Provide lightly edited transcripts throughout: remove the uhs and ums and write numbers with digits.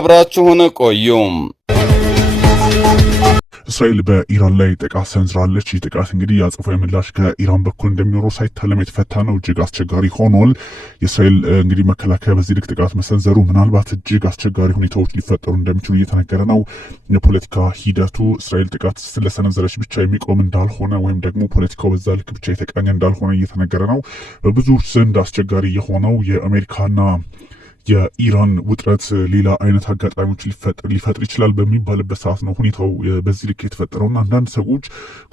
አብራችሁን ቆዩም። እስራኤል በኢራን ላይ ጥቃት ሰንዝራለች። ይህ ጥቃት እንግዲህ የአጸፋዊ ምላሽ ከኢራን በኩል እንደሚኖረው ሳይታለም የተፈታ ነው። እጅግ አስቸጋሪ ሆኗል። የእስራኤል እንግዲህ መከላከያ በዚህ ልክ ጥቃት መሰንዘሩ ምናልባት እጅግ አስቸጋሪ ሁኔታዎች ሊፈጠሩ እንደሚችሉ እየተነገረ ነው። የፖለቲካ ሂደቱ እስራኤል ጥቃት ስለሰነዘረች ብቻ የሚቆም እንዳልሆነ ወይም ደግሞ ፖለቲካው በዛ ልክ ብቻ የተቃኘ እንዳልሆነ እየተነገረ ነው። በብዙዎች ዘንድ አስቸጋሪ የሆነው የአሜሪካና የኢራን ውጥረት ሌላ አይነት አጋጣሚዎች ሊፈጥር ይችላል በሚባልበት ሰዓት ነው ሁኔታው በዚህ ልክ የተፈጠረውና አንዳንድ ሰዎች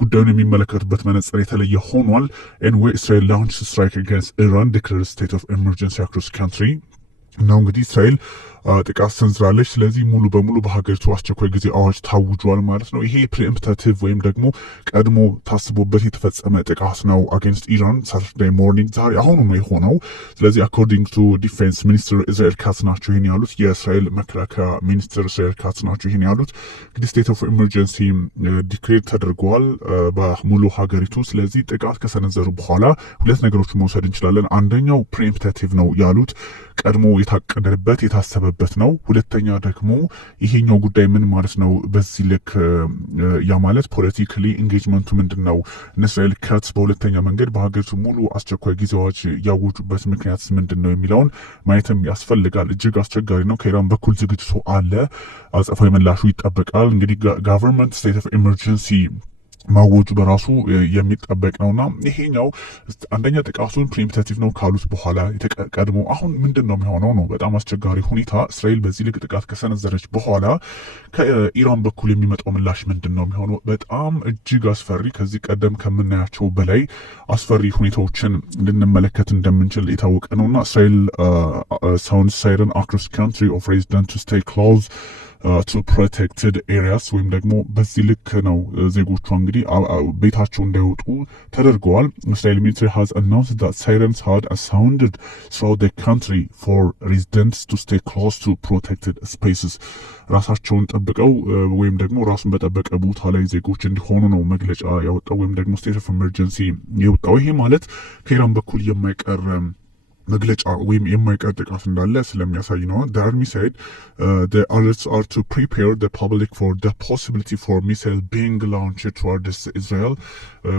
ጉዳዩን የሚመለከቱበት መነጽር የተለየ ሆኗል። ኤንዌይ እስራኤል ላውንች ስትራይክ አጋንስት ኢራን ዲክሌርስ ስቴት ኦፍ ኤመርጀንሲ አክሮስ ካንትሪ ነው። እንግዲህ እስራኤል ጥቃት ሰንዝራለች። ስለዚህ ሙሉ በሙሉ በሀገሪቱ አስቸኳይ ጊዜ አዋጅ ታውጇል ማለት ነው። ይሄ ፕሪኤምፕታቲቭ ወይም ደግሞ ቀድሞ ታስቦበት የተፈጸመ ጥቃት ነው አጌንስት ኢራን ሳተርዴይ ሞርኒንግ ዛሬ አሁኑ ነው የሆነው። ስለዚህ አኮርዲንግ ቱ ዲፌንስ ሚኒስትር እስራኤል ካትዝ ናቸው ይሄን ያሉት። የእስራኤል መከላከያ ሚኒስትር እስራኤል ካትዝ ናቸው ይሄን ያሉት። እንግዲህ ስቴት ኦፍ ኤመርጀንሲ ዲክሌር ተደርገዋል በሙሉ ሀገሪቱ። ስለዚህ ጥቃት ከሰነዘሩ በኋላ ሁለት ነገሮችን መውሰድ እንችላለን። አንደኛው ፕሪኤምፕታቲቭ ነው ያሉት ቀድሞ የታቀደበት የታሰበበት ነው። ሁለተኛ ደግሞ ይሄኛው ጉዳይ ምን ማለት ነው? በዚህ ልክ ያ ማለት ፖለቲካሊ ኢንጌጅመንቱ ምንድን ነው? እስራኤል ካትዝ በሁለተኛ መንገድ በሀገሪቱ ሙሉ አስቸኳይ ጊዜ አዋጅ ያወጁበት ምክንያት ምንድን ነው የሚለውን ማየትም ያስፈልጋል። እጅግ አስቸጋሪ ነው። ከኢራን በኩል ዝግጅቱ አለ፣ አጸፋዊ ምላሹ ይጠበቃል። እንግዲህ ጋቨርንመንት ስቴት ኦፍ ኤመርጀንሲ ማወጁ በራሱ የሚጠበቅ ነውና ይሄኛው አንደኛ ጥቃቱን ፕሪኤምፕቲቭ ነው ካሉት በኋላ የተቀድሞ አሁን ምንድነው የሚሆነው ነው በጣም አስቸጋሪ ሁኔታ። እስራኤል በዚህ ልክ ጥቃት ከሰነዘረች በኋላ ከኢራን በኩል የሚመጣው ምላሽ ምንድነው የሚሆነው? በጣም እጅግ አስፈሪ ከዚህ ቀደም ከምናያቸው በላይ አስፈሪ ሁኔታዎችን ልንመለከት እንደምንችል የታወቀ ነውና እስራኤል ሳውንድ ሳይረን አክሮስ ካንትሪ ኦፍ ሬዚደንት ቱ ስቴይ ክሎዝ ቱ ፕሮቴክትድ ኤሪያስ ወይም ደግሞ በዚህ ልክ ነው ዜጎቿ እንግዲህ ቤታቸው እንዳይወጡ ተደርገዋል። እስራኤል ሚሊተሪ ሃዝ አናውንስድ ዛት ሳይረንስ ሃድ ሳውንድድ throughout the country for residents to stay close to protected spaces ራሳቸውን ጠብቀው ወይም ደግሞ ራሱን በጠበቀ ቦታ ላይ ዜጎች እንዲሆኑ ነው መግለጫ ያወጣው ወይም ደግሞ ስቴት ኦፍ ኤመርጀንሲ የወጣው። ይሄ ማለት ከኢራን በኩል የማይቀር መግለጫ ወይም የማይቀር ጥቃት እንዳለ ስለሚያሳይ ነው። the army said the alerts are to prepare the public for the possibility for missile being launched towards Israel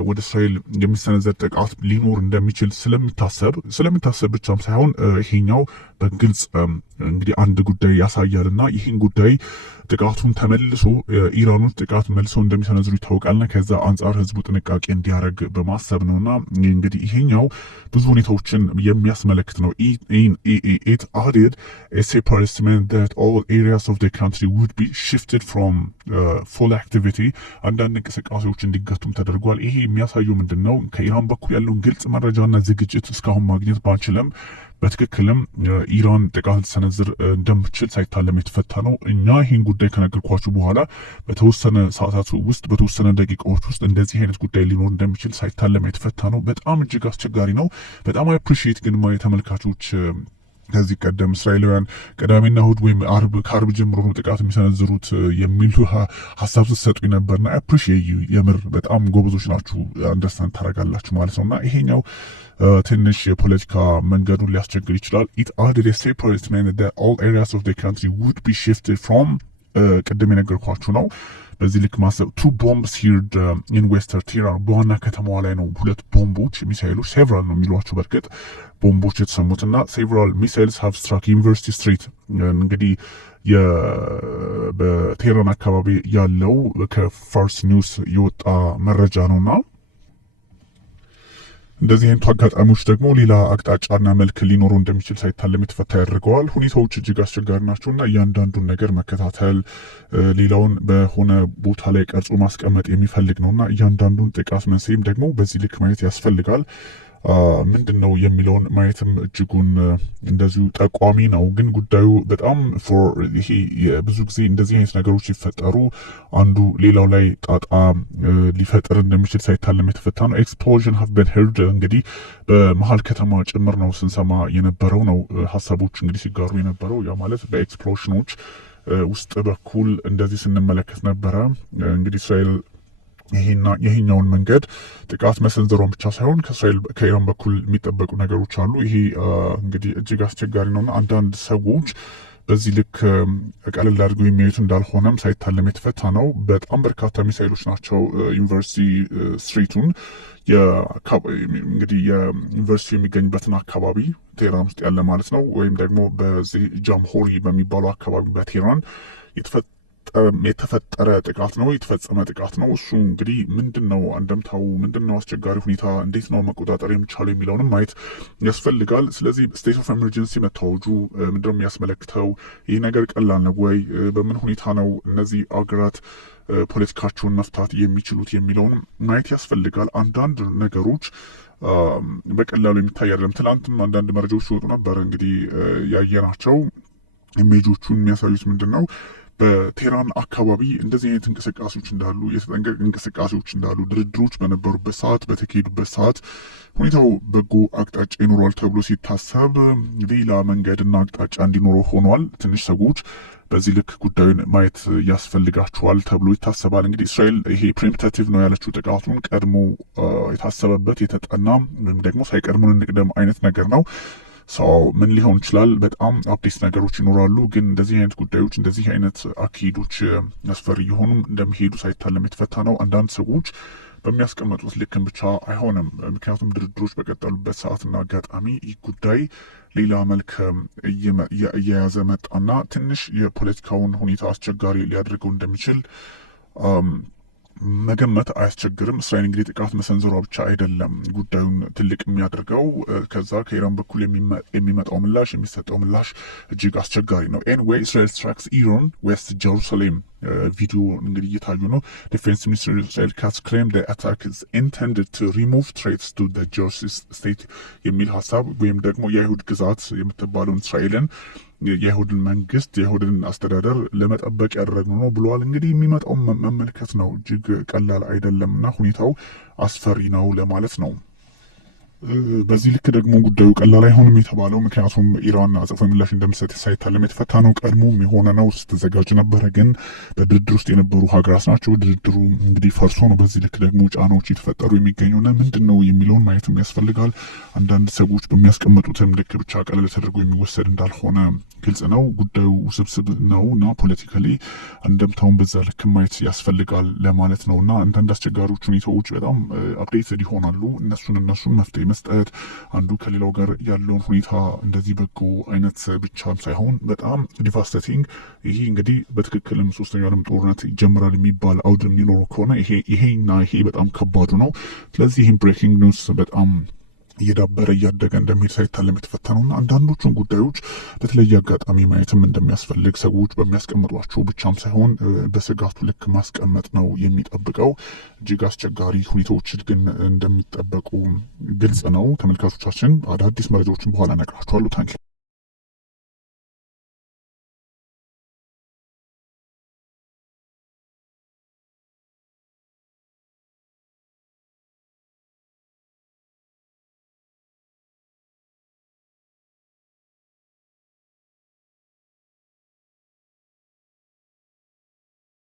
ወደ እስራኤል የሚሰነዘር ጥቃት ሊኖር እንደሚችል ስለሚታሰብ ብቻም ሳይሆን ይሄኛው በግልጽ እንግዲህ አንድ ጉዳይ ያሳያልና ይህን ጉዳይ ጥቃቱን ተመልሶ ኢራኖች ጥቃት መልሰው እንደሚሰነዝሩ ይታወቃልና ከዛ አንጻር ህዝቡ ጥንቃቄ እንዲያደርግ በማሰብ ነውና እንግዲህ ይሄኛው ብዙ ሁኔታዎችን የሚያስመለክት ነው። it added a separate statement that all areas of the country would be shifted from full activity አንዳንድ እንቅስቃሴዎች እንዲገቱም ተደርጓል። ይሄ የሚያሳየው ምንድን ነው? ከኢራን በኩል ያለውን ግልጽ መረጃና ዝግጅት እስካሁን ማግኘት ባንችልም በትክክልም ኢራን ጥቃት ልትሰነዝር እንደምትችል ሳይታለም የተፈታ ነው። እኛ ይህን ጉዳይ ከነገርኳችሁ በኋላ በተወሰነ ሰዓታት ውስጥ በተወሰነ ደቂቃዎች ውስጥ እንደዚህ አይነት ጉዳይ ሊኖር እንደሚችል ሳይታለም የተፈታ ነው። በጣም እጅግ አስቸጋሪ ነው። በጣም አፕሪሺየት ግን ተመልካቾች ከዚህ ቀደም እስራኤላውያን ቅዳሜና እሁድ ወይም ከአርብ ጀምሮ ነው ጥቃት የሚሰነዝሩት የሚሉ ሀሳብ ስትሰጡ ነበርና አፕሪሺየት ዩ የምር በጣም ጎበዞች ናችሁ፣ አንደርስታንድ ታደርጋላችሁ ማለት ነውና ይሄኛው ትንሽ የፖለቲካ መንገዱን ሊያስቸግር ይችላል። it added a separate statement that all areas of the country would be shifted from ቅድም የነገርኳችሁ ነው። በዚህ ልክ ማሰብ two bombs here in western Tehran በዋና ከተማዋ ላይ ነው ሁለት ቦምቦች ሚሳይሎች ሴቨራል ነው የሚሏቸው በርግጥ ቦምቦች የተሰሙትና several missiles have struck University Street እንግዲህ በቴህራን አካባቢ ያለው ከፋርስ ኒውስ የወጣ መረጃ ነውና እንደዚህ አይነቱ አጋጣሚዎች ደግሞ ሌላ አቅጣጫና መልክ ሊኖረው እንደሚችል ሳይታለም የተፈታ ያደርገዋል። ሁኔታዎች እጅግ አስቸጋሪ ናቸውና እያንዳንዱን ነገር መከታተል ሌላውን በሆነ ቦታ ላይ ቀርጾ ማስቀመጥ የሚፈልግ ነውና እያንዳንዱን ጥቃት መንስኤም ደግሞ በዚህ ልክ ማየት ያስፈልጋል። ምንድነው የሚለውን ማየትም እጅጉን እንደዚሁ ጠቋሚ ነው። ግን ጉዳዩ በጣም ይሄ ብዙ ጊዜ እንደዚህ አይነት ነገሮች ሲፈጠሩ አንዱ ሌላው ላይ ጣጣ ሊፈጥር እንደሚችል ሳይታለም የተፈታ ነው። ኤክስፕሎዥን ሃቭ ቢን ሄርድ እንግዲህ በመሀል ከተማ ጭምር ነው ስንሰማ የነበረው ነው ሀሳቦች እንግዲህ ሲጋሩ የነበረው ያ ማለት በኤክስፕሎሽኖች ውስጥ በኩል እንደዚህ ስንመለከት ነበረ። እንግዲህ እስራኤል ይሄኛውን መንገድ ጥቃት መሰንዘሯን ብቻ ሳይሆን ከኢራን በኩል የሚጠበቁ ነገሮች አሉ። ይሄ እንግዲህ እጅግ አስቸጋሪ ነውና አንዳንድ ሰዎች በዚህ ልክ ቀለል አድርገው የሚያዩት እንዳልሆነም ሳይታለም የተፈታ ነው። በጣም በርካታ ሚሳይሎች ናቸው ዩኒቨርሲቲ ስትሪቱን እንግዲህ የዩኒቨርሲቲ የሚገኝበትን አካባቢ ቴህራን ውስጥ ያለ ማለት ነው፣ ወይም ደግሞ በዚህ ጃምሆሪ በሚባለው አካባቢ በቴህራን የተፈጠረ ጥቃት ነው፣ የተፈጸመ ጥቃት ነው። እሱ እንግዲህ ምንድን ነው አንደምታው፣ ምንድን ነው አስቸጋሪ ሁኔታ፣ እንዴት ነው መቆጣጠር የሚቻለው የሚለውንም ማየት ያስፈልጋል። ስለዚህ ስቴት ኦፍ ኤመርጀንሲ መታወጁ ምንድነው የሚያስመለክተው? ይህ ነገር ቀላል ነው ወይ? በምን ሁኔታ ነው እነዚህ አገራት ፖለቲካቸውን መፍታት የሚችሉት የሚለውን ማየት ያስፈልጋል። አንዳንድ ነገሮች በቀላሉ የሚታይ አይደለም። ትላንትም አንዳንድ መረጃዎች ሲወጡ ነበር። እንግዲህ ያየናቸው ኢሜጆቹን የሚያሳዩት ምንድን ነው በቴህራን አካባቢ እንደዚህ አይነት እንቅስቃሴዎች እንዳሉ፣ የተጠንቀቅ እንቅስቃሴዎች እንዳሉ፣ ድርድሮች በነበሩበት ሰዓት፣ በተካሄዱበት ሰዓት ሁኔታው በጎ አቅጣጫ ይኖረዋል ተብሎ ሲታሰብ ሌላ መንገድና አቅጣጫ እንዲኖረው ሆኗል። ትንሽ ሰዎች በዚህ ልክ ጉዳዩን ማየት ያስፈልጋቸዋል ተብሎ ይታሰባል። እንግዲህ እስራኤል ይሄ ፕሪምፕታቲቭ ነው ያለችው ጥቃቱን ቀድሞ የታሰበበት የተጠና ወይም ደግሞ ሳይቀድሙን እንቅደም አይነት ነገር ነው። ሰው ምን ሊሆን ይችላል? በጣም አዲስ ነገሮች ይኖራሉ። ግን እንደዚህ አይነት ጉዳዮች እንደዚህ አይነት አካሄዶች አስፈሪ የሆኑ እንደሚሄዱ ሳይታለም የተፈታ ነው። አንዳንድ ሰዎች በሚያስቀምጡት ልክም ብቻ አይሆንም። ምክንያቱም ድርድሮች በቀጠሉበት ሰዓትና አጋጣሚ ይህ ጉዳይ ሌላ መልክ እየያዘ መጣና ትንሽ የፖለቲካውን ሁኔታ አስቸጋሪ ሊያደርገው እንደሚችል መገመት አያስቸግርም። እስራኤል እንግዲህ ጥቃት መሰንዘሯ ብቻ አይደለም ጉዳዩን ትልቅ የሚያደርገው። ከዛ ከኢራን በኩል የሚመጣው ምላሽ የሚሰጠው ምላሽ እጅግ አስቸጋሪ ነው። ኤንዌይ እስራኤል ስትራክስ ኢራን ዌስት ጀሩሳሌም ቪዲዮ እንግዲህ እየታዩ ነው። ዲፌንስ ሚኒስትር እስራኤል ካትስ ክሌም አታክ ኢዝ ኢንቴንድድ ቱ ሪሙቭ ትሬትስ ቱ ጀርሲ ስቴት የሚል ሀሳብ ወይም ደግሞ የአይሁድ ግዛት የምትባለውን እስራኤልን የይሁድን መንግስት የይሁድን አስተዳደር ለመጠበቅ ያደረግነው ነው ብለዋል። እንግዲህ የሚመጣው መመልከት ነው። እጅግ ቀላል አይደለምና ሁኔታው አስፈሪ ነው ለማለት ነው። በዚህ ልክ ደግሞ ጉዳዩ ቀላል አይሆንም የተባለው ምክንያቱም ኢራን አጸፋዊ ምላሽ እንደምትሰጥ ሳይታለም የተፈታ ነው። ቀድሞም የሆነ ነው፣ ስትዘጋጅ ነበረ። ግን በድርድር ውስጥ የነበሩ ሀገራት ናቸው። ድርድሩ እንግዲህ ፈርሶ ነው በዚህ ልክ ደግሞ ጫናዎች የተፈጠሩ የሚገኙና ምንድን ነው የሚለውን ማየትም ያስፈልጋል። አንዳንድ ሰዎች በሚያስቀምጡትም ልክ ብቻ ቀለል ተደርጎ የሚወሰድ እንዳልሆነ ግልጽ ነው። ጉዳዩ ውስብስብ ነው እና ፖለቲካሊ እንደምታውን በዛ ልክ ማየት ያስፈልጋል ለማለት ነው። እና አንዳንድ አስቸጋሪዎች ሁኔታዎች በጣም አፕዴትድ ይሆናሉ። እነሱን መፍትሄ መስጠት አንዱ ከሌላው ጋር ያለውን ሁኔታ እንደዚህ በጎ አይነት ብቻም ሳይሆን በጣም ዲቫስቴቲንግ ይሄ እንግዲህ በትክክልም ሶስተኛው ዓለም ጦርነት ይጀምራል የሚባል አውድ የሚኖረው ከሆነ ይሄ በጣም ከባዱ ነው። ስለዚህ ይህም ብሬኪንግ ኒውስ በጣም እየዳበረ እያደገ እንደሚሄድ ሳይታለም የተፈታ ነውና አንዳንዶቹን ጉዳዮች በተለየ አጋጣሚ ማየትም እንደሚያስፈልግ ሰዎች በሚያስቀምጧቸው ብቻም ሳይሆን በስጋቱ ልክ ማስቀመጥ ነው የሚጠብቀው። እጅግ አስቸጋሪ ሁኔታዎች ግን እንደሚጠበቁ ግልጽ ነው። ተመልካቾቻችን አዳዲስ መረጃዎችን በኋላ እነግራችኋለሁ። ታንኪ